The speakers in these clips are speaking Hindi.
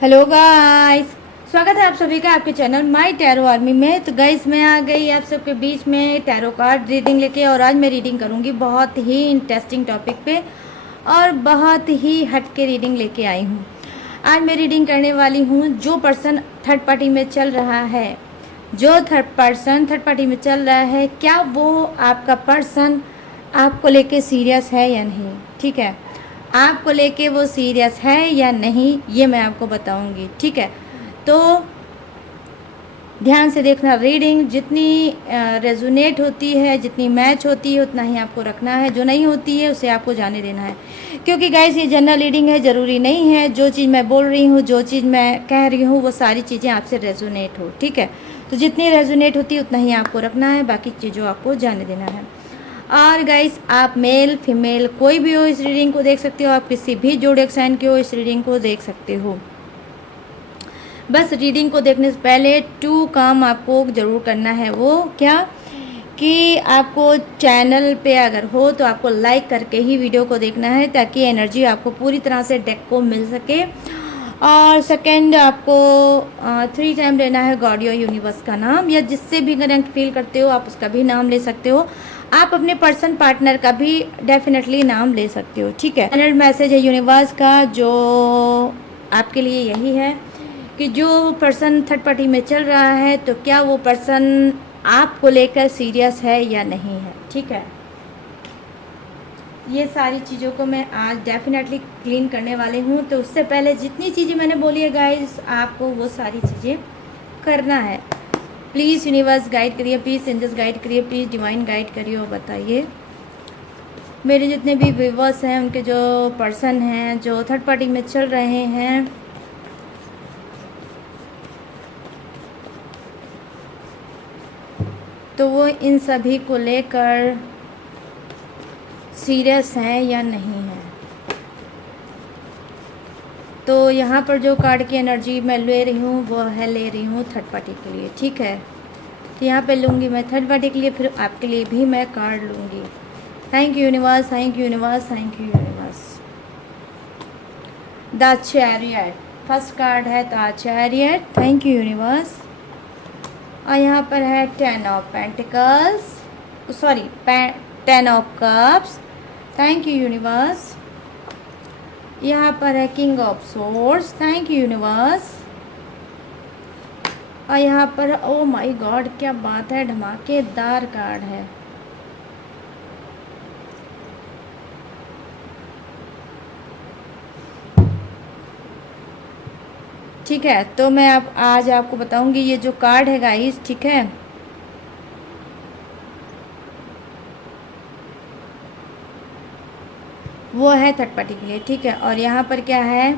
हेलो गाइस, स्वागत है आप सभी का आपके चैनल माय टैरो आर्मी में। तो गाइस मैं आ गई आप सबके बीच में टैरो कार्ड रीडिंग लेके। और आज मैं रीडिंग करूंगी बहुत ही इंटरेस्टिंग टॉपिक पे और बहुत ही हट के रीडिंग लेके आई हूँ। आज मैं रीडिंग करने वाली हूँ जो पर्सन थर्ड पार्टी में चल रहा है, जो थर्ड पार्टी में चल रहा है, क्या वो आपका पर्सन आपको लेके सीरियस है या नहीं। ठीक है, आपको लेके वो सीरियस है या नहीं ये मैं आपको बताऊंगी। ठीक है, तो ध्यान से देखना। रीडिंग जितनी रेजोनेट होती है, जितनी मैच होती है, उतना ही आपको रखना है। जो नहीं होती है उसे आपको जाने देना है, क्योंकि गाइस ये जनरल रीडिंग है। ज़रूरी नहीं है जो चीज़ मैं बोल रही हूँ, जो चीज़ मैं कह रही हूँ, वो सारी चीज़ें आपसे रेजोनेट हो। ठीक है, तो जितनी रेजोनेट होती है उतना ही आपको रखना है, बाकी चीज़ों आपको जाने देना है। और गाइस आप मेल फीमेल कोई भी हो इस रीडिंग को देख सकते हो, आप किसी भी जोड़क साइन के हो इस रीडिंग को देख सकते हो। बस रीडिंग को देखने से पहले टू काम आपको ज़रूर करना है। वो क्या कि आपको चैनल पे अगर हो तो आपको लाइक करके ही वीडियो को देखना है, ताकि एनर्जी आपको पूरी तरह से डेक को मिल सके। और सेकंड, आपको 3 टाइम लेना है गॉड या यूनिवर्स का नाम, या जिससे भी कनेक्ट फील करते हो आप उसका भी नाम ले सकते हो। आप अपने पर्सन पार्टनर का भी डेफिनेटली नाम ले सकते हो। ठीक है, फाइनल मैसेज है यूनिवर्स का जो आपके लिए यही है कि जो पर्सन थर्ड पार्टी में चल रहा है, तो क्या वो पर्सन आपको लेकर सीरियस है या नहीं है। ठीक है, ये सारी चीज़ों को मैं आज डेफिनेटली क्लीन करने वाली हूँ। तो उससे पहले जितनी चीज़ें मैंने बोली है गाइस, आपको वो सारी चीज़ें करना है। प्लीज़ यूनिवर्स गाइड करिए, प्लीज़ एंजल्स गाइड करिए, प्लीज़ डिवाइन गाइड करिए और बताइए मेरे जितने भी व्यूवर्स हैं, उनके जो पर्सन हैं जो थर्ड पार्टी में चल रहे हैं, तो वो इन सभी को लेकर सीरियस हैं या नहीं है। तो यहाँ पर जो कार्ड की एनर्जी मैं ले रही हूँ वो है, ले रही हूँ थर्ड पार्टी के लिए। ठीक है, तो यहाँ पे लूँगी मैं थर्ड पार्टी के लिए, फिर आपके लिए भी मैं कार्ड लूँगी। Thank you universe, thank you universe, thank you universe. The chariot first card है, the chariot. Thank you universe. और यहाँ पर है 10 of pentacles, sorry 10 of cups. Thank you universe. यहाँ पर है king of swords. Thank you universe. और यहाँ पर ओ माय गॉड, क्या बात है, धमाकेदार कार्ड है। ठीक है, तो मैं आज आपको बताऊंगी ये जो कार्ड है गाइस। ठीक है, वो है थर्ड पार्टी के लिए। ठीक है, और यहाँ पर क्या है,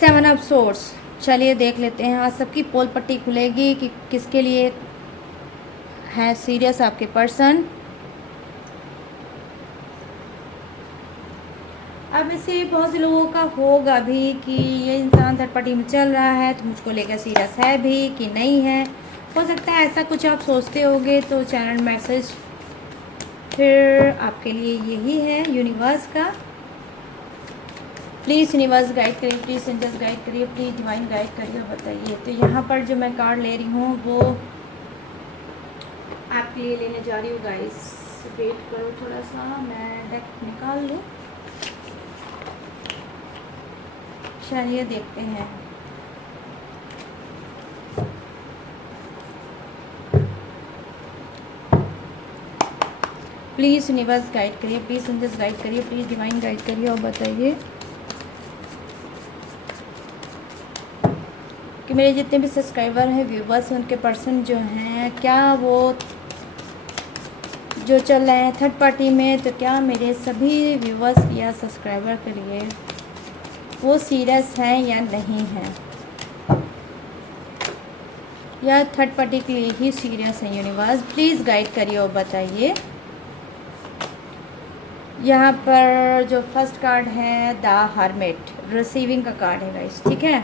7 ऑफ सोर्स। चलिए देख लेते हैं, आज सबकी पोल पट्टी खुलेगी कि किसके लिए है सीरियस आपके पर्सन। अब इसे बहुत से लोगों का होगा भी कि ये इंसान थर्ड पार्टी में चल रहा है तो मुझको लेकर सीरियस है भी कि नहीं है। हो सकता है ऐसा कुछ आप सोचते होगे, तो चैनल मैसेज फिर आपके लिए यही है यूनिवर्स का। प्लीज़ यूनिवर्स गाइड करिए, प्लीज़ एंजल्स गाइड करिए, प्लीज़ डिवाइन गाइड करिए और बताइए। तो यहाँ पर जो मैं कार्ड ले रही हूँ वो आपके लिए लेने जा रही हूँ गाइस। वेट करो थोड़ा सा, मैं डेक निकाल लूँ। चलिए देखते हैं। प्लीज़ यूनिवर्स गाइड करिए, प्लीज़ एंजल्स गाइड करिए, प्लीज़ डिवाइन गाइड करिए और बताइए कि मेरे जितने भी सब्सक्राइबर हैं, व्यूवर्स हैं, उनके पर्सन जो हैं, क्या वो जो चल रहे हैं थर्ड पार्टी में, तो क्या मेरे सभी व्यूवर्स या सब्सक्राइबर के लिए वो सीरियस हैं या नहीं हैं, या थर्ड पार्टी के लिए ही सीरियस है। यूनिवर्स प्लीज़ गाइड करिए और बताइए। यहाँ पर जो फर्स्ट कार्ड है द हर्मिट, रिसीविंग का कार्ड है गाइस। ठीक है,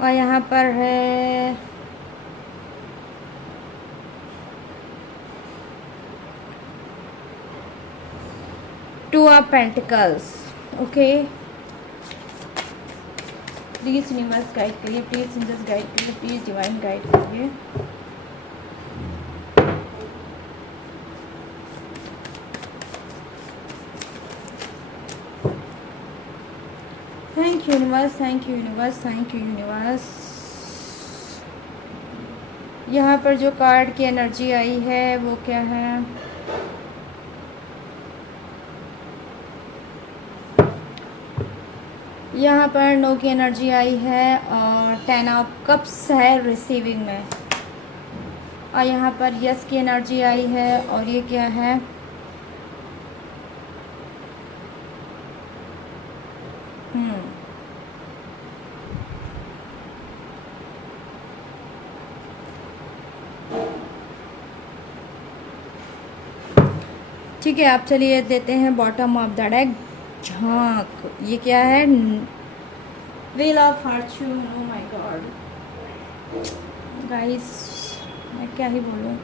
और यहाँ पर है two of pentacles. Okay, please universe guide करिए, प्लीज एंजल्स गाइड करिए, प्लीज डिवाइन गाइड करिए। Thank you universe, thank you universe, thank you universe. यहाँ पर जो कार्ड की एनर्जी आई है वो क्या है? यहाँ पर नो की एनर्जी आई है और 10 ऑफ कप्स है रिसीविंग में, और यहाँ पर यस की एनर्जी आई है। और ये क्या है? ठीक है, आप चलिए देते हैं बॉटम ऑफ द डेक झांक। ये क्या है? Wheel of Fortune. Oh my God guys, मैं क्या ही बोलूँ।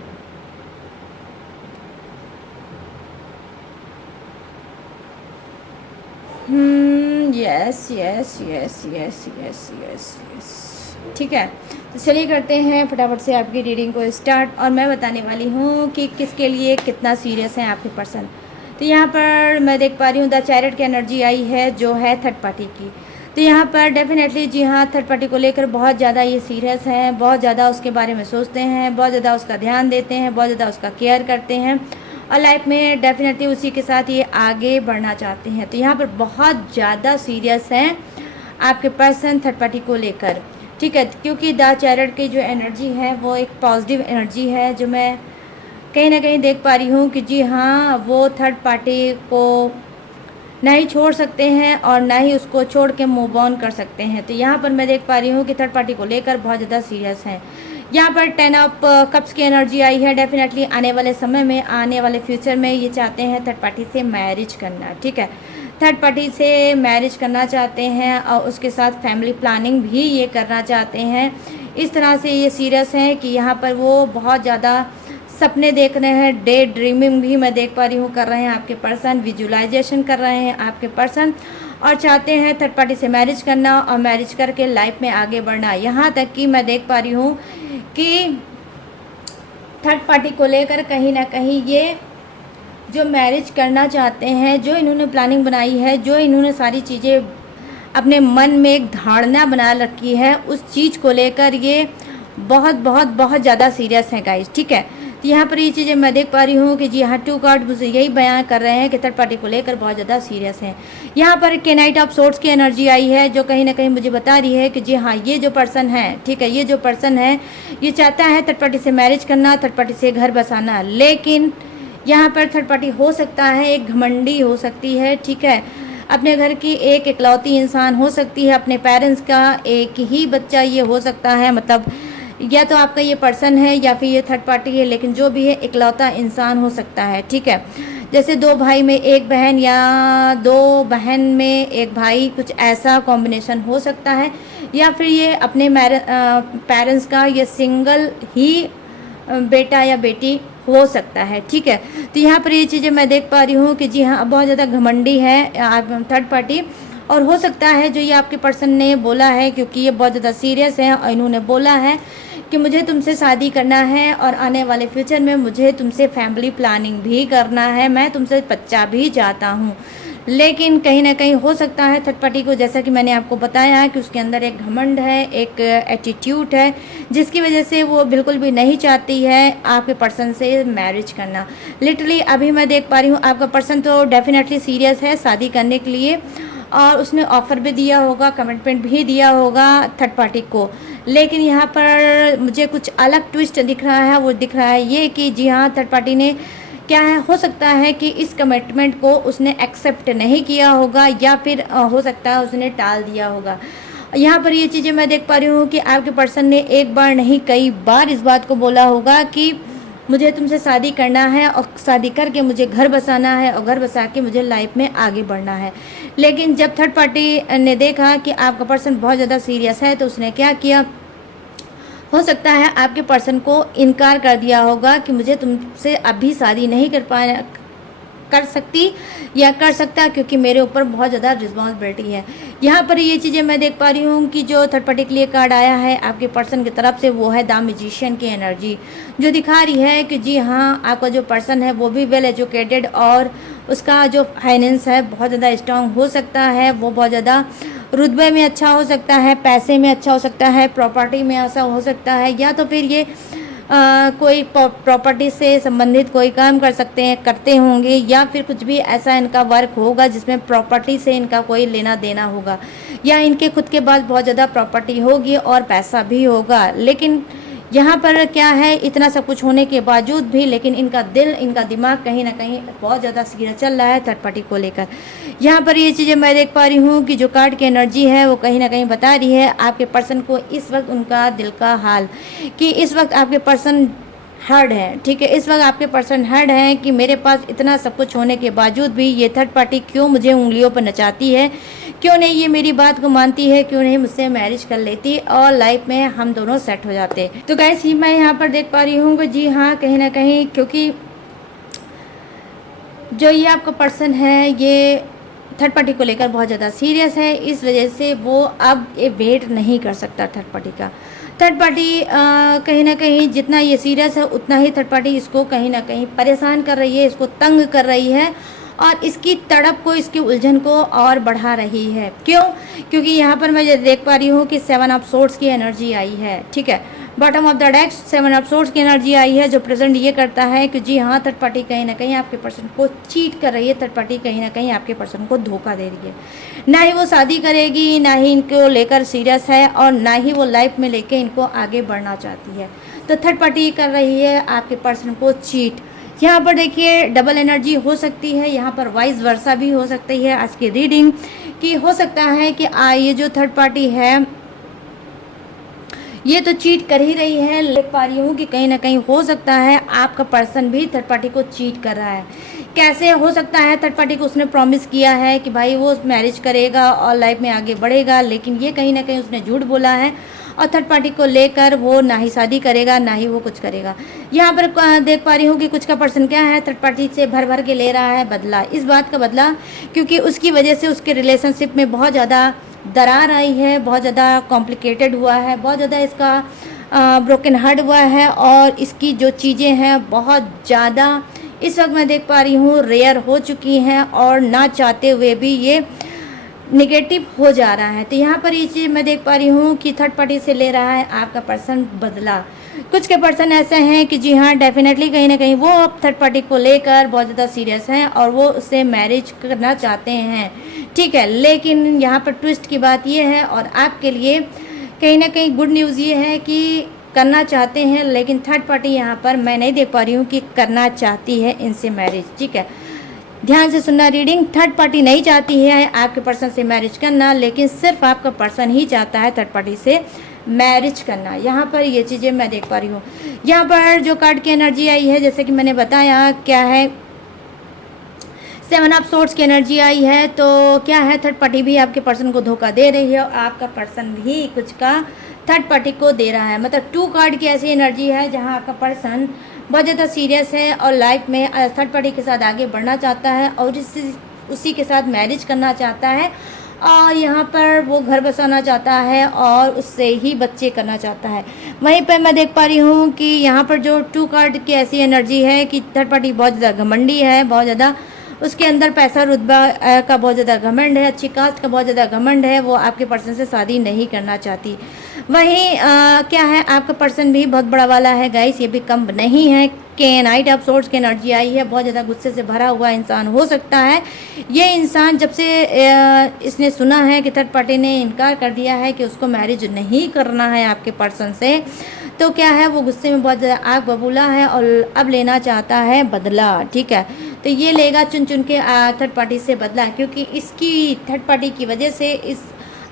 Yes yes yes yes yes yes yes. ठीक है, तो चलिए करते हैं फटाफट से आपकी रीडिंग को स्टार्ट, और मैं बताने वाली हूँ कि किसके लिए कितना सीरियस है आपके पर्सन। तो यहाँ पर मैं देख पा रही हूँ द चैरियट की एनर्जी आई है जो है थर्ड पार्टी की। तो यहाँ पर डेफिनेटली जी हाँ, थर्ड पार्टी को लेकर बहुत ज़्यादा ये सीरियस हैं, बहुत ज़्यादा उसके बारे में सोचते हैं, बहुत ज़्यादा उसका ध्यान देते हैं, बहुत ज़्यादा उसका केयर करते हैं, और लाइफ में डेफिनेटली उसी के साथ ये आगे बढ़ना चाहते हैं। तो यहाँ पर बहुत ज़्यादा सीरियस हैं आपके पर्सन थर्ड पार्टी को लेकर। ठीक है, क्योंकि द चैरियट की जो एनर्जी है वो एक पॉजिटिव एनर्जी है, जो मैं कहीं ना कहीं देख पा रही हूँ कि जी हाँ, वो थर्ड पार्टी को नहीं छोड़ सकते हैं और ना ही उसको छोड़ के मूव ऑन कर सकते हैं। तो यहाँ पर मैं देख पा रही हूँ कि थर्ड पार्टी को लेकर बहुत ज़्यादा सीरियस हैं। यहाँ पर 10 ऑफ कप्स की एनर्जी आई है। डेफिनेटली आने वाले समय में, आने वाले फ्यूचर में ये चाहते हैं थर्ड पार्टी से मैरिज करना। ठीक है, थर्ड पार्टी से मैरिज करना चाहते हैं और उसके साथ फैमिली प्लानिंग भी ये करना चाहते हैं। इस तरह से ये सीरियस हैं कि यहाँ पर वो बहुत ज़्यादा सपने देख रहे हैं, डे ड्रीमिंग भी मैं देख पा रही हूँ कर रहे हैं आपके पर्सन, विजुलाइजेशन कर रहे हैं आपके पर्सन, और चाहते हैं थर्ड पार्टी से मैरिज करना और मैरिज करके लाइफ में आगे बढ़ना। यहाँ तक कि मैं देख पा रही हूँ कि थर्ड पार्टी को लेकर कहीं ना कहीं ये जो मैरिज करना चाहते हैं, जो इन्होंने प्लानिंग बनाई है, जो इन्होंने सारी चीज़ें अपने मन में एक धारणा बना रखी है, उस चीज़ को लेकर ये बहुत बहुत बहुत ज़्यादा सीरियस है गाइस। ठीक है, तो यहाँ पर ये चीज़ें मैं देख पा रही हूँ कि जी हाँ, 2 कार्ड मुझे यही बयान कर रहे हैं कि थर्ड पार्टी को लेकर बहुत ज़्यादा सीरियस हैं। यहाँ पर के नाइट ऑफ सोर्ट्स की एनर्जी आई है जो कहीं ना कहीं मुझे बता रही है कि जी हाँ, ये जो पर्सन है, ठीक है, ये जो पर्सन है ये चाहता है थर्ड पार्टी से मैरिज करना, थर्ड पार्टी से घर बसाना, लेकिन यहाँ पर थर्ड पार्टी हो सकता है एक घमंडी हो सकती है। ठीक है, अपने घर की एक इकलौती इंसान हो सकती है, अपने पेरेंट्स का एक ही बच्चा ये हो सकता है, मतलब या तो आपका ये पर्सन है या फिर ये थर्ड पार्टी है, लेकिन जो भी है इकलौता इंसान हो सकता है। ठीक है, जैसे 2 भाई में एक बहन या 2 बहन में एक भाई, कुछ ऐसा कॉम्बिनेशन हो सकता है, या फिर ये अपने पेरेंट्स का ये सिंगल ही बेटा या बेटी हो सकता है। ठीक है, तो यहाँ पर ये चीज़ें मैं देख पा रही हूँ कि जी हाँ, बहुत ज़्यादा घमंडी है थर्ड पार्टी, और हो सकता है जो ये आपके पर्सन ने बोला है, क्योंकि ये बहुत ज़्यादा सीरियस है और इन्होंने बोला है कि मुझे तुमसे शादी करना है और आने वाले फ्यूचर में मुझे तुमसे फैमिली प्लानिंग भी करना है, मैं तुमसे बच्चा भी चाहता हूँ। लेकिन कहीं ना कहीं हो सकता है थर्ड पार्टी को, जैसा कि मैंने आपको बताया है, कि उसके अंदर एक घमंड है, एक एटीट्यूड है, जिसकी वजह से वो बिल्कुल भी नहीं चाहती है आपके पर्सन से मैरिज करना। लिटरली अभी मैं देख पा रही हूँ आपका पर्सन तो डेफिनेटली सीरियस है शादी करने के लिए, और उसने ऑफ़र भी दिया होगा, कमिटमेंट भी दिया होगा थर्ड पार्टी को। लेकिन यहाँ पर मुझे कुछ अलग ट्विस्ट दिख रहा है। वो दिख रहा है ये कि जी हाँ, थर्ड पार्टी ने क्या है, हो सकता है कि इस कमिटमेंट को उसने एक्सेप्ट नहीं किया होगा, या फिर हो सकता है उसने टाल दिया होगा। यहाँ पर ये चीज़ें मैं देख पा रही हूँ कि आपके पर्सन ने एक बार नहीं कई बार इस बात को बोला होगा कि मुझे तुमसे शादी करना है और शादी करके मुझे घर बसाना है और घर बसा के मुझे लाइफ में आगे बढ़ना है। लेकिन जब थर्ड पार्टी ने देखा कि आपका पर्सन बहुत ज़्यादा सीरियस है, तो उसने क्या किया, हो सकता है आपके पर्सन को इनकार कर दिया होगा कि मुझे तुमसे अभी शादी नहीं कर सकती या कर सकता, क्योंकि मेरे ऊपर बहुत ज़्यादा रिस्पॉन्सिबिलिटी है। यहाँ पर ये चीज़ें मैं देख पा रही हूँ कि जो थर्ड पार्टी के लिए कार्ड आया है आपके पर्सन की तरफ से, वो है द मैजिशियन की एनर्जी, जो दिखा रही है कि जी हाँ, आपका जो पर्सन है वो भी वेल एजुकेटेड और उसका जो फाइनेंस है बहुत ज़्यादा स्ट्रांग हो सकता है, वो बहुत ज़्यादा रुतबे में अच्छा हो सकता है, पैसे में अच्छा हो सकता है, प्रॉपर्टी में ऐसा हो सकता है, या तो फिर ये कोई प्रॉपर्टी से संबंधित कोई काम कर सकते हैं, करते होंगे, या फिर कुछ भी ऐसा इनका वर्क होगा जिसमें प्रॉपर्टी से इनका कोई लेना देना होगा, या इनके खुद के पास बहुत ज़्यादा प्रॉपर्टी होगी और पैसा भी होगा। लेकिन यहाँ पर क्या है, इतना सब कुछ होने के बावजूद भी लेकिन इनका दिल, इनका दिमाग कहीं ना कहीं बहुत ज़्यादा सीरियस चल रहा है थर्ड पार्टी को लेकर। यहाँ पर ये चीज़ें मैं देख पा रही हूँ कि जो कार्ड की एनर्जी है वो कहीं ना कहीं बता रही है आपके पर्सन को इस वक्त उनका दिल का हाल, कि इस वक्त आपके पर्सन हर्ड है। ठीक है, इस वक्त आपके पर्सन हर्ड है कि मेरे पास इतना सब कुछ होने के बावजूद भी ये थर्ड पार्टी क्यों मुझे उंगलियों पर नचाती है, क्यों नहीं ये मेरी बात को मानती है, क्यों नहीं मुझसे मैरिज कर लेती और लाइफ में हम दोनों सेट हो जाते। तो गाइस मैं यहाँ पर देख पा रही हूँ कि जी हाँ, कहीं ना कहीं क्योंकि जो ये आपका पर्सन है ये थर्ड पार्टी को लेकर बहुत ज़्यादा सीरियस है, इस वजह से वो अब ये वेट नहीं कर सकता थर्ड पार्टी का। थर्ड पार्टी कहीं ना कहीं जितना ये सीरियस है उतना ही थर्ड पार्टी इसको कहीं ना कहीं परेशान कर रही है, इसको तंग कर रही है और इसकी तड़प को, इसकी उलझन को और बढ़ा रही है। क्यों? क्योंकि यहाँ पर मैं देख पा रही हूँ कि 7 ऑफ सोर्ड्स की एनर्जी आई है। ठीक है, bottom of the deck 7 of swords की एनर्जी आई है, जो प्रेजेंट ये करता है कि जी हाँ, थर्ड पार्टी कहीं ना कहीं आपके पर्सन को चीट कर रही है, थर्ड पार्टी कहीं ना कहीं आपके पर्सन को धोखा दे रही है। ना ही वो शादी करेगी, ना ही इनको लेकर सीरियस है और ना ही वो लाइफ में लेके इनको आगे बढ़ना चाहती है। तो थर्ड पार्टी कर रही है आपके पर्सन को चीट। यहाँ पर देखिए डबल एनर्जी हो सकती है, यहाँ पर वाइस वर्सा भी हो सकती है आज की रीडिंग कि हो सकता है कि ये जो थर्ड पार्टी है ये तो चीट कर ही रही है। देख पा रही हूँ कि कहीं ना कहीं हो सकता है आपका पर्सन भी थर्ड पार्टी को चीट कर रहा है। कैसे हो सकता है? थर्ड पार्टी को उसने प्रॉमिस किया है कि भाई वो मैरिज करेगा और लाइफ में आगे बढ़ेगा, लेकिन ये कहीं ना कहीं उसने झूठ बोला है और थर्ड पार्टी को लेकर वो ना ही शादी करेगा ना ही वो कुछ करेगा। यहाँ पर देख पा रही हूँ कि कुछ का पर्सन क्या है, थर्ड पार्टी से भर भर के ले रहा है बदला। इस बात का बदला क्योंकि उसकी वजह से उसके रिलेशनशिप में बहुत ज़्यादा दरार आई है, बहुत ज़्यादा कॉम्प्लिकेटेड हुआ है, बहुत ज़्यादा इसका ब्रोकन हार्ट हुआ है और इसकी जो चीज़ें हैं बहुत ज़्यादा इस वक्त मैं देख पा रही हूँ रेयर हो चुकी हैं और ना चाहते हुए भी ये निगेटिव हो जा रहा है। तो यहाँ पर ये चीज़ मैं देख पा रही हूँ कि थर्ड पार्टी से ले रहा है आपका पर्सन बदला। कुछ के पर्सन ऐसे हैं कि जी हाँ, डेफिनेटली कहीं ना कहीं वो अब थर्ड पार्टी को लेकर बहुत ज़्यादा सीरियस हैं और वो उससे मैरिज करना चाहते हैं। ठीक है, लेकिन यहाँ पर ट्विस्ट की बात ये है और आपके लिए कहीं ना कहीं गुड न्यूज़ ये है कि करना चाहते हैं, लेकिन थर्ड पार्टी यहाँ पर मैं नहीं देख पा रही हूँ कि करना चाहती है इनसे मैरिज। ठीक है, ध्यान से सुनना रीडिंग। थर्ड पार्टी नहीं चाहती है आपके पर्सन से मैरिज करना, लेकिन सिर्फ आपका पर्सन ही चाहता है थर्ड पार्टी से मैरिज करना। यहाँ पर ये चीज़ें मैं देख पा रही हूँ। यहाँ पर जो कार्ड की एनर्जी आई है, जैसे कि मैंने बताया क्या है, 7 ऑफ सोर्ड्स की एनर्जी आई है। तो क्या है, थर्ड पार्टी भी आपके पर्सन को धोखा दे रही है और आपका पर्सन भी कुछ का थर्ड पार्टी को दे रहा है। मतलब 2 कार्ड की ऐसी एनर्जी है जहां आपका पर्सन बहुत ज़्यादा सीरियस है और लाइफ में थर्ड पार्टी के साथ आगे बढ़ना चाहता है और उसी के साथ मैरिज करना चाहता है और यहाँ पर वो घर बसाना चाहता है और उससे ही बच्चे करना चाहता है। वहीं पर मैं देख पा रही हूँ कि यहाँ पर जो 2 कार्ड की ऐसी एनर्जी है कि थर्ड पार्टी बहुत ज़्यादा घमंडी है, बहुत ज़्यादा उसके अंदर पैसा रुतबा का बहुत ज़्यादा घमंड है, अच्छी कास्ट का बहुत ज़्यादा घमंड है, वो आपके पर्सन से शादी नहीं करना चाहती। वहीं क्या है, आपका पर्सन भी बहुत बड़ा वाला है गाइस, ये भी कम नहीं है। नाइट ऑफ सोर्ड्स की एनर्जी आई है, बहुत ज़्यादा गुस्से से भरा हुआ इंसान हो सकता है। ये इंसान जब से इसने सुना है कि थर्ड पार्टी ने इनकार कर दिया है कि उसको मैरिज नहीं करना है आपके पर्सन से, तो क्या है, वो गुस्से में बहुत ज़्यादा आग बबूला है और अब लेना चाहता है बदला। ठीक है, तो ये लेगा चुन चुन के थर्ड पार्टी से बदला, क्योंकि इसकी थर्ड पार्टी की वजह से इस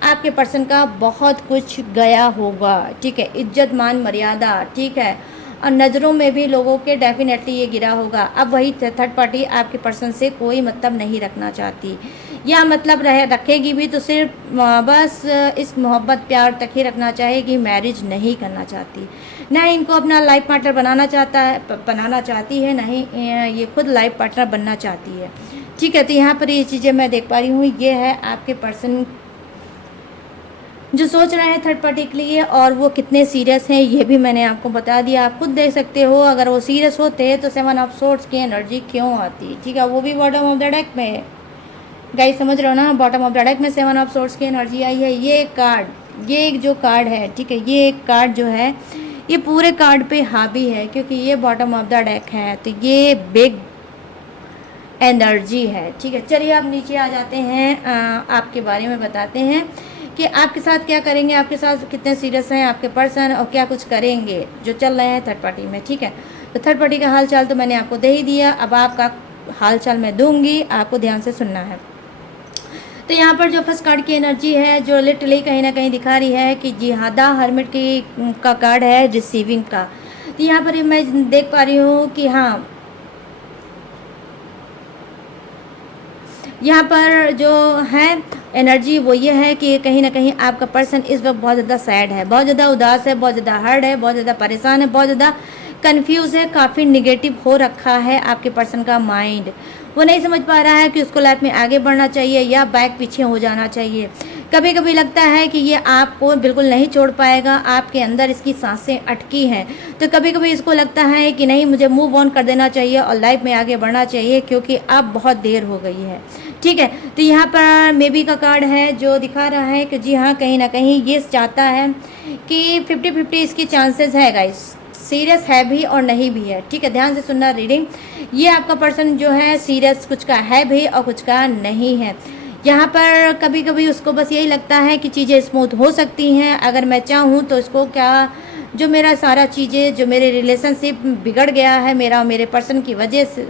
आपके पर्सन का बहुत कुछ गया होगा। ठीक है, इज्जत मान मर्यादा, ठीक है, और नज़रों में भी लोगों के डेफिनेटली ये गिरा होगा। अब वही थर्ड पार्टी आपके पर्सन से कोई मतलब नहीं रखना चाहती। या मतलब रह रखेगी भी तो सिर्फ बस इस मोहब्बत प्यार तक ही रखना चाहेगी, मैरिज नहीं करना चाहती, ना इनको अपना लाइफ पार्टनर बनाना चाहती है, ना ही ये खुद लाइफ पार्टनर बनना चाहती है। ठीक है, तो यहाँ पर ये चीज़ें मैं देख पा रही हूँ। ये है आपके पर्सन जो सोच रहे हैं थर्ड पार्टी के लिए, और वो कितने सीरियस हैं ये भी मैंने आपको बता दिया। आप खुद देख सकते हो, अगर वो सीरियस होते तो 7 ऑफ सोर्ड्स की एनर्जी क्यों आती। ठीक है, वो भी बॉटम ऑफ द डेक में। गाइस समझ रहे हो ना, बॉटम ऑफ द डेक में 7 ऑफ सोर्ड्स की एनर्जी आई है। ये कार्ड, ये एक जो कार्ड है, ठीक है, ये एक कार्ड जो है ये पूरे कार्ड पे हावी है, क्योंकि ये बॉटम ऑफ द डेक है, तो ये बिग एनर्जी है। ठीक है, चलिए आप नीचे आ जाते हैं, आपके बारे में बताते हैं कि आपके साथ क्या करेंगे, आपके साथ कितने सीरियस हैं आपके पर्सन, और क्या कुछ करेंगे जो चल रहे हैं थर्ड पार्टी में। ठीक है, तो थर्ड पार्टी का हाल चाल तो मैंने आपको दे ही दिया, अब आपका हाल चाल मैं दूंगी, आपको ध्यान से सुनना है। तो यहाँ पर जो फर्स्ट कार्ड की एनर्जी है, जो लिटरली कहीं ना कहीं दिखा रही है कि जी हाँ, द हर्मिट की का कार्ड है रिसीविंग का। तो यहाँ पर मैं देख पा रही हूँ कि हाँ, यहाँ पर जो है एनर्जी वो ये है कि कहीं ना कहीं आपका पर्सन इस वक्त बहुत ज़्यादा सैड है, बहुत ज़्यादा उदास है, बहुत ज़्यादा हर्ट है, बहुत ज़्यादा परेशान है, बहुत ज़्यादा कंफ्यूज है, काफ़ी निगेटिव हो रखा है आपके पर्सन का माइंड। वो नहीं समझ पा रहा है कि उसको लाइफ में आगे बढ़ना चाहिए या बैक पीछे हो जाना चाहिए। कभी कभी लगता है कि ये आपको बिल्कुल नहीं छोड़ पाएगा, आपके अंदर इसकी सांसें अटकी हैं, तो कभी कभी इसको लगता है कि नहीं, मुझे मूव ऑन कर देना चाहिए और लाइफ में आगे बढ़ना चाहिए, क्योंकि अब बहुत देर हो गई है। ठीक है, तो यहाँ पर मे बी का कार्ड है जो दिखा रहा है कि जी हाँ, कहीं ना कहीं ये चाहता है कि 50-50 इसकी चांसेस है गाइस, सीरियस है भी और नहीं भी है। ठीक है, ध्यान से सुनना रीडिंग। ये आपका पर्सन जो है सीरियस कुछ का है भी और कुछ का नहीं है। यहाँ पर कभी कभी उसको बस यही लगता है कि चीज़ें स्मूथ हो सकती हैं अगर मैं चाहूँ, तो इसको क्या, जो मेरा सारा चीज़ें, जो मेरे रिलेशनशिप बिगड़ गया है मेरा और मेरे पर्सन की वजह से,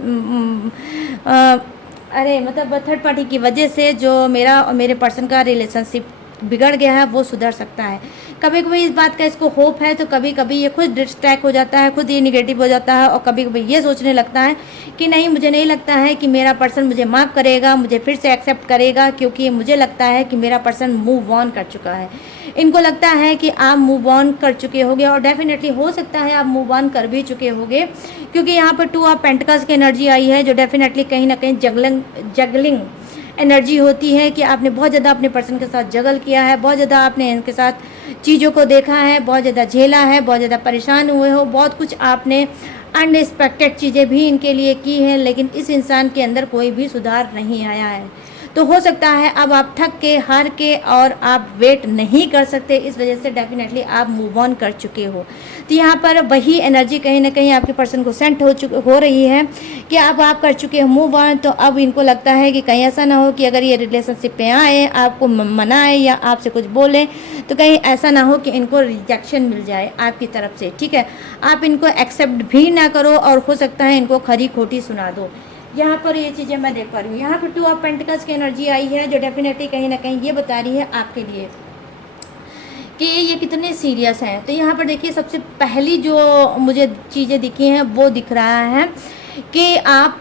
अरे मतलब थर्ड पार्टी की वजह से जो मेरा और मेरे पर्सन का रिलेशनशिप बिगड़ गया है, वो सुधर सकता है। कभी कभी इस बात का इसको होप है, तो कभी कभी ये खुद डिस्ट्रैक्ट हो जाता है, खुद ये निगेटिव हो जाता है, और कभी कभी ये सोचने लगता है कि नहीं, मुझे नहीं लगता है कि मेरा पर्सन मुझे माफ़ करेगा, मुझे फिर से एक्सेप्ट करेगा, क्योंकि मुझे लगता है कि मेरा पर्सन मूव ऑन कर चुका है। इनको लगता है कि आप मूव ऑन कर चुके होगे, और डेफिनेटली हो सकता है आप मूव ऑन कर भी चुके होगे, क्योंकि यहाँ पर 2 ऑफ पेंटिकल्स की एनर्जी आई है, जो डेफिनेटली कहीं ना कहीं जगलिंग एनर्जी होती है कि आपने बहुत ज़्यादा अपने पर्सन के साथ जगल किया है, बहुत ज़्यादा आपने इनके साथ चीज़ों को देखा है, बहुत ज़्यादा झेला है, बहुत ज़्यादा परेशान हुए हो, बहुत कुछ आपने अनएक्सपेक्टेड चीज़ें भी इनके लिए की हैं, लेकिन इस इंसान के अंदर कोई भी सुधार नहीं आया है। तो हो सकता है अब आप थक के, हार के, और आप वेट नहीं कर सकते, इस वजह से डेफिनेटली आप मूव ऑन कर चुके हो। तो यहाँ पर वही एनर्जी कहीं ना कहीं आपके पर्सन को सेंट हो रही है कि अब आप कर चुके हो मूव ऑन। तो अब इनको लगता है कि कहीं ऐसा ना हो कि अगर ये रिलेशनशिप पे आए, आपको मनाए या आपसे कुछ बोले, तो कहीं ऐसा ना हो कि इनको रिजेक्शन मिल जाए आपकी तरफ से। ठीक है, आप इनको एक्सेप्ट भी ना करो, और हो सकता है इनको खरी खोटी सुना दो। यहाँ पर ये चीज़ें मैं देख पा रही हूँ। यहाँ पर 2 ऑफ पेंटिकल्स की एनर्जी आई है, जो डेफिनेटली कहीं ना कहीं ये बता रही है आपके लिए कि ये कितने सीरियस हैं। तो यहाँ पर देखिए, सबसे पहली जो मुझे चीज़ें दिखी हैं वो दिख रहा है कि आप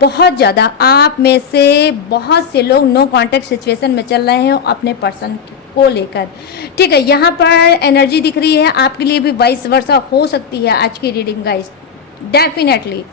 बहुत ज़्यादा, आप में से बहुत से लोग नो कॉन्टैक्ट सिचुएशन में चल रहे हैं अपने पर्सन को लेकर। ठीक है, यहाँ पर एनर्जी दिख रही है आपके लिए भी वाइस वर्सा हो सकती है आज की रीडिंग गाइस, डेफिनेटली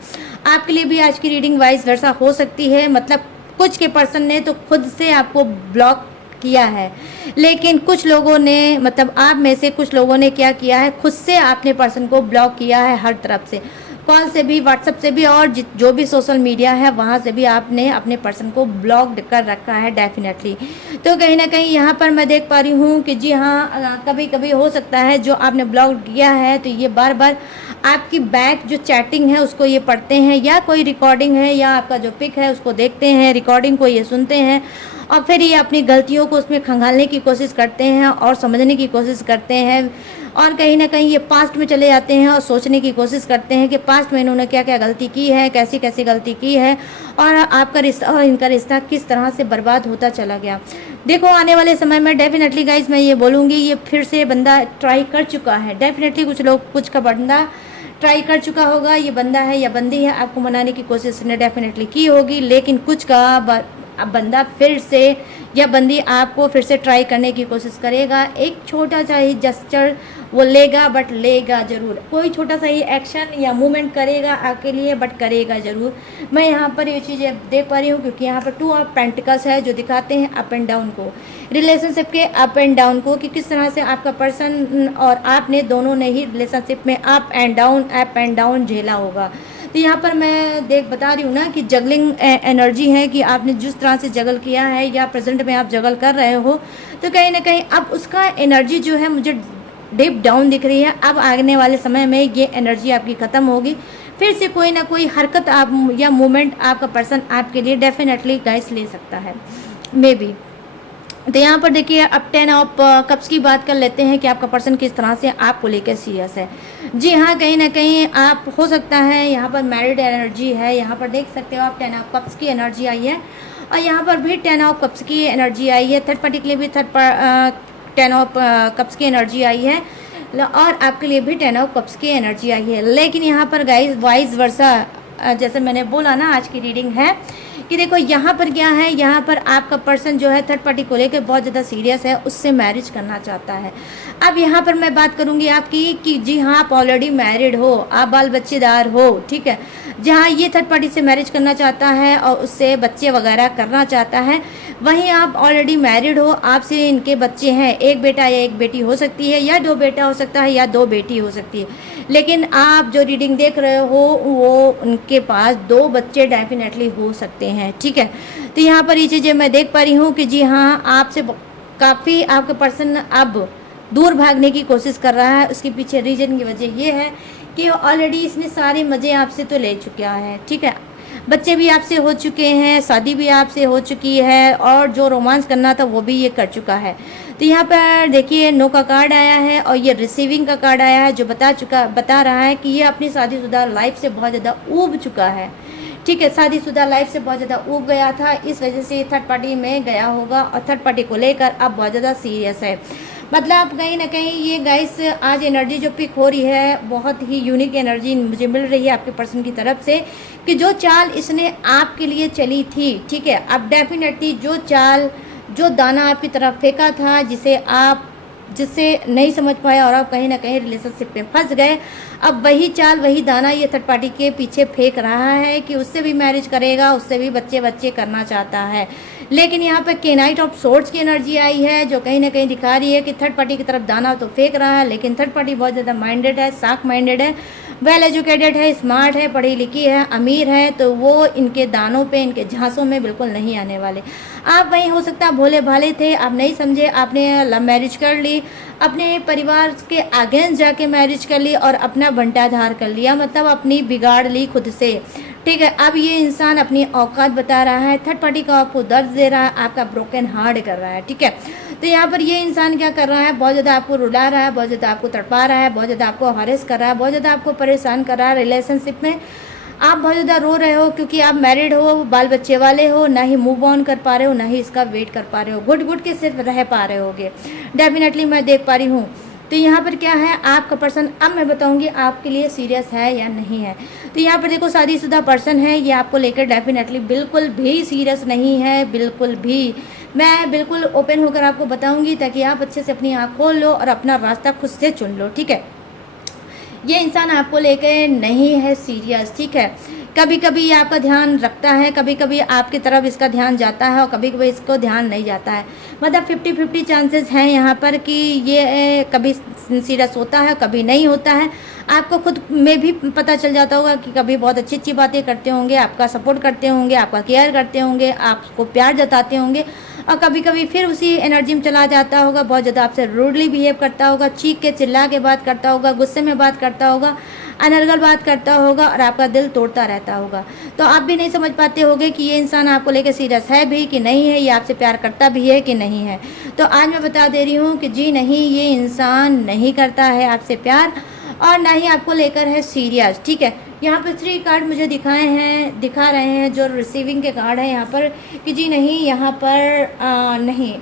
आपके लिए भी आज की रीडिंग वाइस वर्सा हो सकती है। मतलब कुछ के पर्सन ने तो खुद से आपको ब्लॉक किया है, लेकिन कुछ लोगों ने, मतलब आप में से कुछ लोगों ने क्या किया है, खुद से आपने पर्सन को ब्लॉक किया है हर तरफ से, कॉल से भी, व्हाट्सएप से भी, और जो भी सोशल मीडिया है वहाँ से भी आपने अपने पर्सन को ब्लॉक्ड कर रखा है डेफिनेटली। तो कहीं ना कहीं यहाँ पर मैं देख पा रही हूँ कि जी हाँ, कभी कभी हो सकता है जो आपने ब्लॉक किया है, तो ये बार बार आपकी बैक जो चैटिंग है उसको ये पढ़ते हैं, या कोई रिकॉर्डिंग है या आपका जो पिक है उसको देखते हैं, रिकॉर्डिंग को ये सुनते हैं, और फिर ये अपनी गलतियों को उसमें खंगालने की कोशिश करते हैं और समझने की कोशिश करते हैं, और कहीं ना कहीं ये पास्ट में चले जाते हैं और सोचने की कोशिश करते हैं कि पास्ट में इन्होंने क्या क्या गलती की है, कैसी कैसी गलती की है, और आपका रिश्ता और इनका रिश्ता किस तरह से बर्बाद होता चला गया। देखो, आने वाले समय में डेफिनेटली गाइज मैं ये बोलूँगी, ये फिर से बंदा ट्राई कर चुका है डेफिनेटली, कुछ लोग, कुछ का बंदा ट्राई कर चुका होगा, ये बंदा है या बंदी है, आपको मनाने की कोशिश ने डेफिनेटली की होगी, लेकिन कुछ का अब बंदा फिर से या बंदी आपको फिर से ट्राई करने की कोशिश करेगा। एक छोटा सा ही जस्चर वो लेगा, बट लेगा ज़रूर। कोई छोटा सा ही एक्शन या मूवमेंट करेगा आपके लिए, बट करेगा ज़रूर। मैं यहाँ पर ये चीज़ें देख पा रही हूँ क्योंकि यहाँ पर 2 ऑफ पेंटिकल्स है जो दिखाते हैं अप एंड डाउन को, रिलेशनशिप के अप एंड डाउन को, कि किस तरह से आपका पर्सन और आपने दोनों ने ही रिलेशनशिप में अप एंड डाउन झेला होगा। तो यहाँ पर मैं बता रही हूँ ना कि जगलिंग एनर्जी है, कि आपने जिस तरह से जगल किया है या प्रेजेंट में आप जगल कर रहे हो, तो कहीं ना कहीं अब उसका एनर्जी जो है मुझे डीप डाउन दिख रही है। अब आने वाले समय में ये एनर्जी आपकी ख़त्म होगी, फिर से कोई ना कोई हरकत आप या मूवमेंट आपका पर्सन आपके लिए डेफिनेटली गाइस ले सकता है, मे बी। तो यहाँ पर देखिए अब 10 ऑफ कप्स की बात कर लेते हैं कि आपका पर्सन किस तरह से आपको लेकर सीरियस है। जी हाँ, कहीं ना कहीं आप हो सकता है यहाँ पर मैरिड एनर्जी है। यहाँ पर देख सकते हो आप 10 ऑफ कप्स की एनर्जी आई है, और यहाँ पर भी 10 ऑफ कप्स की एनर्जी आई है। थर्ड पार्टी के लिए भी 10 ऑफ कप्स की एनर्जी आई है, और आपके लिए भी 10 ऑफ कप्स की एनर्जी आई है। लेकिन यहाँ पर गाइस वाइस वर्सा, जैसे मैंने बोला ना, आज की रीडिंग है कि देखो यहाँ पर क्या है, यहाँ पर आपका पर्सन जो है थर्ड पार्टी को लेकर बहुत ज़्यादा सीरियस है, उससे मैरिज करना चाहता है। अब यहाँ पर मैं बात करूँगी आपकी कि जी हाँ, आप ऑलरेडी मैरिड हो, आप बाल बच्चेदार हो, ठीक है। जहाँ ये थर्ड पार्टी से मैरिज करना चाहता है और उससे बच्चे वगैरह करना चाहता है, वहीं आप ऑलरेडी मैरिड हो, आपसे इनके बच्चे हैं, एक बेटा या एक बेटी हो सकती है, या 2 बेटा हो सकता है, या 2 बेटी हो सकती है। लेकिन आप जो रीडिंग देख रहे हो वो उनके पास 2 बच्चे डेफिनेटली हो सकते हैं, ठीक है। तो यहाँ पर ये चीज़ें मैं देख पा रही हूँ कि जी हाँ, आपसे काफ़ी आपका पर्सन अब दूर भागने की कोशिश कर रहा है। उसके पीछे रीजन की वजह ये है कि ऑलरेडी इसने सारे मज़े आपसे तो ले चुका है, ठीक है। बच्चे भी आपसे हो चुके हैं, शादी भी आपसे हो चुकी है, और जो रोमांस करना था वो भी ये कर चुका है। तो यहाँ पर देखिए नो का कार्ड आया है, और ये रिसीविंग का कार्ड आया है, जो बता रहा है कि ये अपनी शादीशुदा लाइफ से बहुत ज़्यादा ऊब चुका है, ठीक है। शादीशुदा लाइफ से बहुत ज़्यादा ऊब गया था, इस वजह से थर्ड पार्टी में गया होगा, और थर्ड पार्टी को लेकर अब बहुत ज़्यादा सीरियस है। मतलब कहीं ना कहीं ये गाइस आज एनर्जी जो पिक हो रही है, बहुत ही यूनिक एनर्जी मुझे मिल रही है आपके पर्सन की तरफ से, कि जो चाल इसने आपके लिए चली थी, ठीक है, अब डेफिनेटली जो दाना आपकी तरफ फेंका था, जिससे नहीं समझ पाए और आप कहीं ना कहीं रिलेशनशिप में फंस गए, अब वही चाल वही दाना ये थर्ड पार्टी के पीछे फेंक रहा है कि उससे भी मैरिज करेगा, उससे भी बच्चे करना चाहता है। लेकिन यहाँ पे नाइट ऑफ सोर्ड्स की एनर्जी आई है, जो कहीं ना कहीं दिखा रही है कि थर्ड पार्टी की तरफ दाना तो फेंक रहा है, लेकिन थर्ड पार्टी बहुत ज़्यादा माइंडेड है, शार्प माइंडेड है, वेल एजुकेटेड है, स्मार्ट है, पढ़ी लिखी है, अमीर है, तो वो इनके दानों पे, इनके झांसों में बिल्कुल नहीं आने वाले। आप वहीं हो सकता है भोले भाले थे, आप नहीं समझे, आपने लव मैरिज कर ली, अपने परिवार के अगेंस्ट जाके मैरिज कर ली और अपना बंटाधार कर लिया, मतलब अपनी बिगाड़ ली खुद से, ठीक है। अब ये इंसान अपनी औकात बता रहा है, थर्ड पार्टी का आपको दर्द दे रहा है, आपका ब्रोकन हार्ट कर रहा है, ठीक है। तो यहाँ पर ये इंसान क्या कर रहा है, बहुत ज़्यादा आपको रुला रहा है, बहुत ज़्यादा आपको तड़पा रहा है, बहुत ज़्यादा आपको हरेस कर रहा है, बहुत ज़्यादा आपको परेशान कर रहा है। रिलेशनशिप में आप बहुत ज़्यादा रो रहे हो क्योंकि आप मैरिड हो, बाल बच्चे वाले हो, ना ही मूव ऑन कर पा रहे हो, ना ही इसका वेट कर पा रहे हो, घुट के सिर्फ रह पा रहे होगे, डेफिनेटली मैं देख पा रही हूँ। तो यहाँ पर क्या है, आपका पर्सन, अब मैं बताऊंगी आपके लिए सीरियस है या नहीं है। तो यहाँ पर देखो शादीशुदा पर्सन है, ये आपको लेकर डेफिनेटली बिल्कुल भी सीरियस नहीं है, बिल्कुल भी। मैं बिल्कुल ओपन होकर आपको बताऊंगी ताकि आप अच्छे से अपनी आँख खोल लो और अपना रास्ता खुद से चुन लो, ठीक है। ये इंसान आपको लेकर नहीं है सीरियस, ठीक है। कभी कभी ये आपका ध्यान रखता है, कभी कभी आपकी तरफ इसका ध्यान जाता है, और कभी कभी इसको ध्यान नहीं जाता है। मतलब 50-50 चांसेस हैं यहाँ पर कि ये कभी सीरियस होता है, कभी नहीं होता है। आपको खुद में भी पता चल जाता होगा कि कभी बहुत अच्छी अच्छी बातें करते होंगे, आपका सपोर्ट करते होंगे, आपका केयर करते होंगे, आपको प्यार जताते होंगे, और कभी कभी फिर उसी एनर्जी में चला जाता होगा, बहुत ज़्यादा आपसे रूडली बिहेव करता होगा, चीख के चिल्ला के बात करता होगा, गुस्से में बात करता होगा, अनर्गल बात करता होगा, और आपका दिल तोड़ता रहता होगा। तो आप भी नहीं समझ पाते होंगे कि ये इंसान आपको लेकर सीरियस है भी कि नहीं है, ये आपसे प्यार करता भी है कि नहीं है। तो आज मैं बता दे रही हूँ कि जी नहीं, ये इंसान नहीं करता है आपसे प्यार, और ना ही आपको लेकर है सीरियस, ठीक है। यहाँ पर 3 कार्ड मुझे दिखा रहे हैं जो रिसीविंग के कार्ड है यहाँ पर, कि जी नहीं, यहाँ पर नहीं,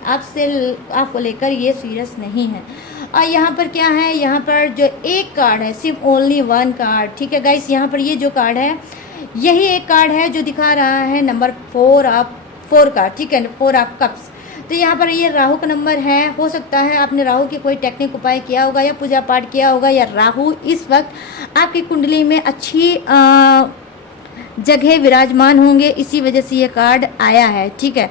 आपको लेकर ये सीरियस नहीं है। और यहाँ पर क्या है, यहाँ पर जो एक कार्ड है, सिर्फ ओनली 1 कार्ड, ठीक है गाइस। यहाँ पर ये जो कार्ड है, यही एक कार्ड है जो दिखा रहा है नंबर 4 ऑफ 4 का, ठीक है, 4 ऑफ कप्स। तो यहाँ पर ये राहु का नंबर है। हो सकता है आपने राहु की कोई टेक्निक उपाय किया होगा या पूजा पाठ किया होगा, या राहु इस वक्त आपकी कुंडली में अच्छी जगह विराजमान होंगे, इसी वजह से ये कार्ड आया है, ठीक है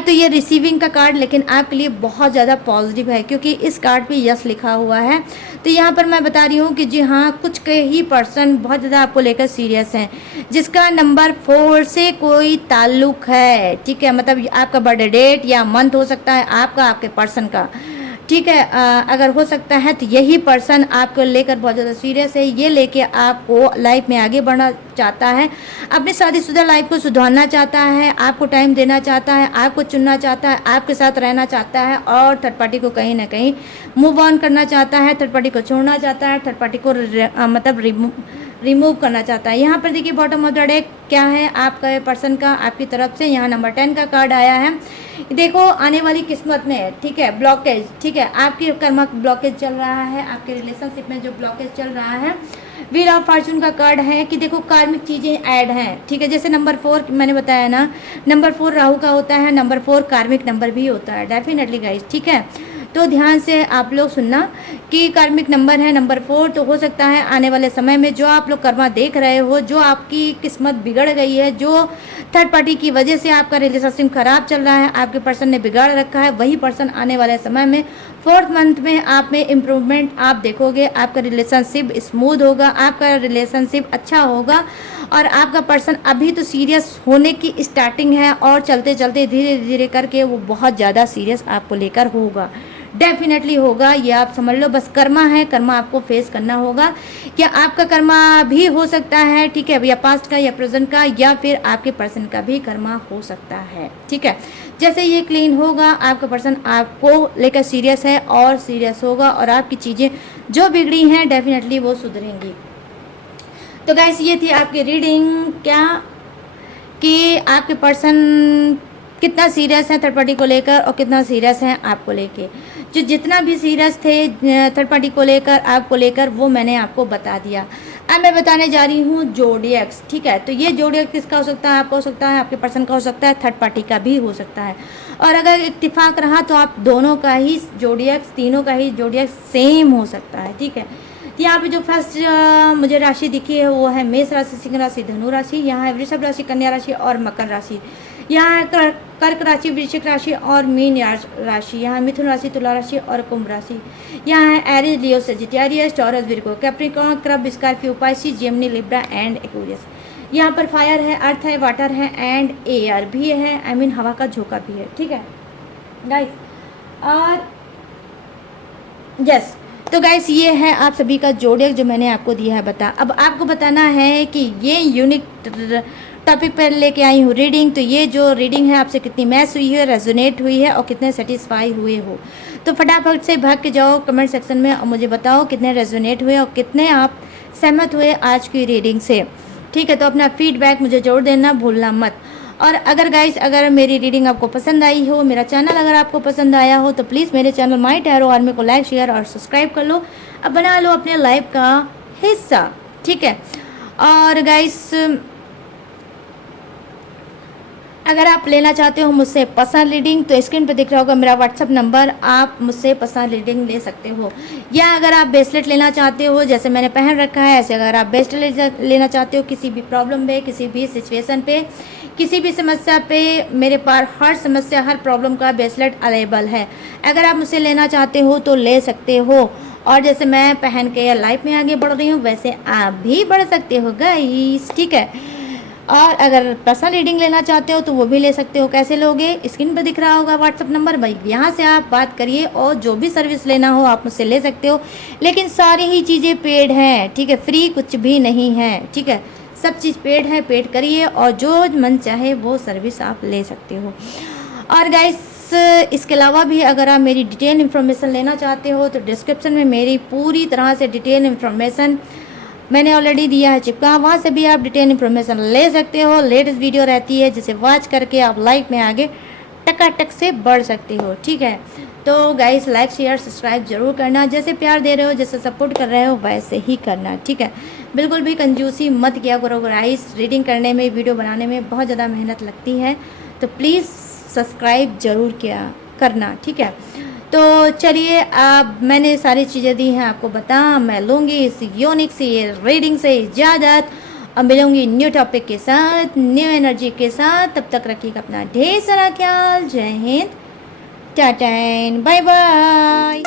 तो ये रिसीविंग का कार्ड लेकिन आपके लिए बहुत ज़्यादा पॉजिटिव है, क्योंकि इस कार्ड पे यस लिखा हुआ है। तो यहाँ पर मैं बता रही हूँ कि जी हाँ, कुछ के ही पर्सन बहुत ज़्यादा आपको लेकर सीरियस हैं, जिसका नंबर 4 से कोई ताल्लुक है, ठीक है, मतलब आपका बर्थडे डेट या मंथ हो सकता है आपका, आपके पर्सन का, ठीक है। अगर हो सकता है तो यही पर्सन आपको लेकर बहुत ज़्यादा सीरियस है, ये लेके आपको लाइफ में आगे बढ़ना चाहता है, अपनी शादीशुदा लाइफ को सुधारना चाहता है, आपको टाइम देना चाहता है, आपको चुनना चाहता है, आपके साथ रहना चाहता है, और थर्ड पार्टी को कहीं ना कहीं मूव ऑन करना चाहता है, थर्ड पार्टी को छोड़ना चाहता है, थर्ड पार्टी को मतलब रिमूव करना चाहता है। यहाँ पर देखिए बॉटम ऑफ द डेक क्या है आपका पर्सन का आपकी तरफ से, यहाँ नंबर 10 का कार्ड आया है। देखो आने वाली किस्मत में, ठीक है, ब्लॉकेज, ठीक है, आपकी कर्मा ब्लॉकेज चल रहा है, आपके रिलेशनशिप में जो ब्लॉकेज चल रहा है, व्हील ऑफ फॉर्चून का कार्ड है कि देखो कार्मिक चीज़ें ऐड हैं, ठीक है। जैसे नंबर 4 मैंने बताया ना, नंबर 4 राहु का होता है, नंबर 4 कार्मिक नंबर भी होता है डेफिनेटली गाइस, ठीक है। तो ध्यान से आप लोग सुनना कि कार्मिक नंबर है नंबर 4, तो हो सकता है आने वाले समय में जो आप लोग कर्मा देख रहे हो, जो आपकी किस्मत बिगड़ गई है, जो थर्ड पार्टी की वजह से आपका रिलेशनशिप खराब चल रहा है, आपके पर्सन ने बिगाड़ रखा है, वही पर्सन आने वाले समय में 4th मंथ में आप में इम्प्रूवमेंट आप देखोगे, आपका रिलेशनशिप स्मूथ होगा, आपका रिलेशनशिप अच्छा होगा, और आपका पर्सन अभी तो सीरियस होने की स्टार्टिंग है, और चलते चलते धीरे धीरे करके वो बहुत ज़्यादा सीरियस आपको लेकर होगा, डेफिनेटली होगा, ये आप समझ लो। बस कर्मा है, कर्मा आपको फेस करना होगा। क्या आपका कर्मा भी हो सकता है, ठीक है, या पास्ट का या प्रेजेंट का, या फिर आपके पर्सन का भी कर्मा हो सकता है, ठीक है। जैसे ये क्लीन होगा, आपका पर्सन आपको लेकर सीरियस है और सीरियस होगा, और आपकी चीज़ें जो बिगड़ी हैं डेफिनेटली वो सुधरेंगी। तो गाइस ये थी आपकी रीडिंग, क्या कि आपके पर्सन कितना सीरियस है थर्ड पार्टी को लेकर और कितना सीरियस है आपको लेके। जो जितना भी सीरियस थे थर्ड पार्टी को लेकर आपको लेकर, वो मैंने आपको बता दिया। अब मैं बताने जा रही हूँ जोडियक्स, ठीक है। तो ये जोडियक्स किसका हो सकता है, आपका हो सकता है, आपके पर्सन का हो सकता है, थर्ड पार्टी का भी हो सकता है। और अगर इत्तेफाक रहा तो आप दोनों का ही जोडियक्स, तीनों का ही जोडियक्स सेम हो सकता है, ठीक है। यहाँ पे जो फर्स्ट मुझे राशि दिखी है वो है मेष राशि, सिंह राशि, धनु राशि, यहाँ है वृषभ राशि, कन्या राशि और मकर राशि, यहाँ है कर्क राशि, वृश्चिक राशि और मीन राशि, यहाँ मिथुन राशि, तुला राशि और कुंभ राशि, यहाँ है Aries, Leo, Sagittarius, Taurus, Virgo, Capricorn, crab, Scorpio, Pisces, Gemini, Libra and Aquarius. यहाँ पर फायर है, अर्थ है, वाटर है एंड एयर भी है, आई मीन हवा का झोंका भी है, ठीक है गाइस। और यस, तो गाइस ये है आप सभी का जोडियक जो मैंने आपको दिया है बता। अब आपको बताना है कि ये यूनिक टॉपिक पर लेके आई हूँ रीडिंग, तो ये जो रीडिंग है आपसे कितनी मैच हुई है, रेजोनेट हुई है और कितने सेटिस्फाई हुए हो। तो फटाफट से भाग के जाओ कमेंट सेक्शन में और मुझे बताओ कितने रेजोनेट हुए और कितने आप सहमत हुए आज की रीडिंग से, ठीक है। तो अपना फीडबैक मुझे जरूर देना भूलना मत। और अगर गाइस अगर मेरी रीडिंग आपको पसंद आई हो, मेरा चैनल अगर आपको पसंद आया हो, तो प्लीज़ मेरे चैनल माय टैरो आर्मी को लाइक, शेयर और सब्सक्राइब कर लो, अब बना लो अपने लाइफ का हिस्सा, ठीक है। और गाइस अगर आप लेना चाहते हो मुझसे पर्सनल रीडिंग, तो स्क्रीन पर दिख रहा होगा मेरा व्हाट्सअप नंबर, आप मुझसे पर्सनल रीडिंग ले सकते हो। या अगर आप ब्रेसलेट लेना चाहते हो जैसे मैंने पहन रखा है, ऐसे अगर आप ब्रेसलेट लेना चाहते हो किसी भी प्रॉब्लम पे, किसी भी सिचुएशन पे, किसी भी समस्या पे, मेरे पास हर समस्या हर प्रॉब्लम का ब्रेसलेट अवेलेबल है। अगर आप मुझसे लेना चाहते हो तो ले सकते हो। और जैसे मैं पहन के लाइफ में आगे बढ़ रही हूँ वैसे आप भी बढ़ सकते हो गाइस, ठीक है। और अगर पर्सनल रीडिंग लेना चाहते हो तो वो भी ले सकते हो। कैसे लोगे, स्क्रीन पर दिख रहा होगा व्हाट्सअप नंबर, भाई यहाँ से आप बात करिए और जो भी सर्विस लेना हो आप मुझसे ले सकते हो। लेकिन सारी ही चीज़ें पेड हैं, ठीक है, फ्री कुछ भी नहीं है, ठीक है, सब चीज़ पेड है, पेड करिए और जो मन चाहे वो सर्विस आप ले सकते हो। और गाइस इसके अलावा भी अगर आप मेरी डिटेल इन्फॉर्मेशन लेना चाहते हो तो डिस्क्रिप्शन में मेरी पूरी तरह से डिटेल इन्फॉर्मेशन मैंने ऑलरेडी दिया है चिपका, वहाँ से भी आप डिटेल इन्फॉर्मेशन ले सकते हो। लेटेस्ट वीडियो रहती है जिसे वॉच करके आप लाइफ में आगे टकाटक से बढ़ सकते हो, ठीक है। तो गाइस लाइक शेयर सब्सक्राइब जरूर करना, जैसे प्यार दे रहे हो, जैसे सपोर्ट कर रहे हो वैसे ही करना, ठीक है। बिल्कुल भी कंजूसी मत किया करो गाइस, रीडिंग करने में वीडियो बनाने में बहुत ज़्यादा मेहनत लगती है। तो प्लीज़ सब्सक्राइब ज़रूर किया करना, ठीक है। तो चलिए, अब मैंने सारी चीज़ें दी हैं आपको बता, मैं लूँगी इस यूनिक सी रीडिंग से इजाज़त। अब मिलूँगी न्यू टॉपिक के साथ, न्यू एनर्जी के साथ। तब तक रखिएगा अपना ढेर सारा ख्याल। जय हिंद, टाटा एंड बाय बाय।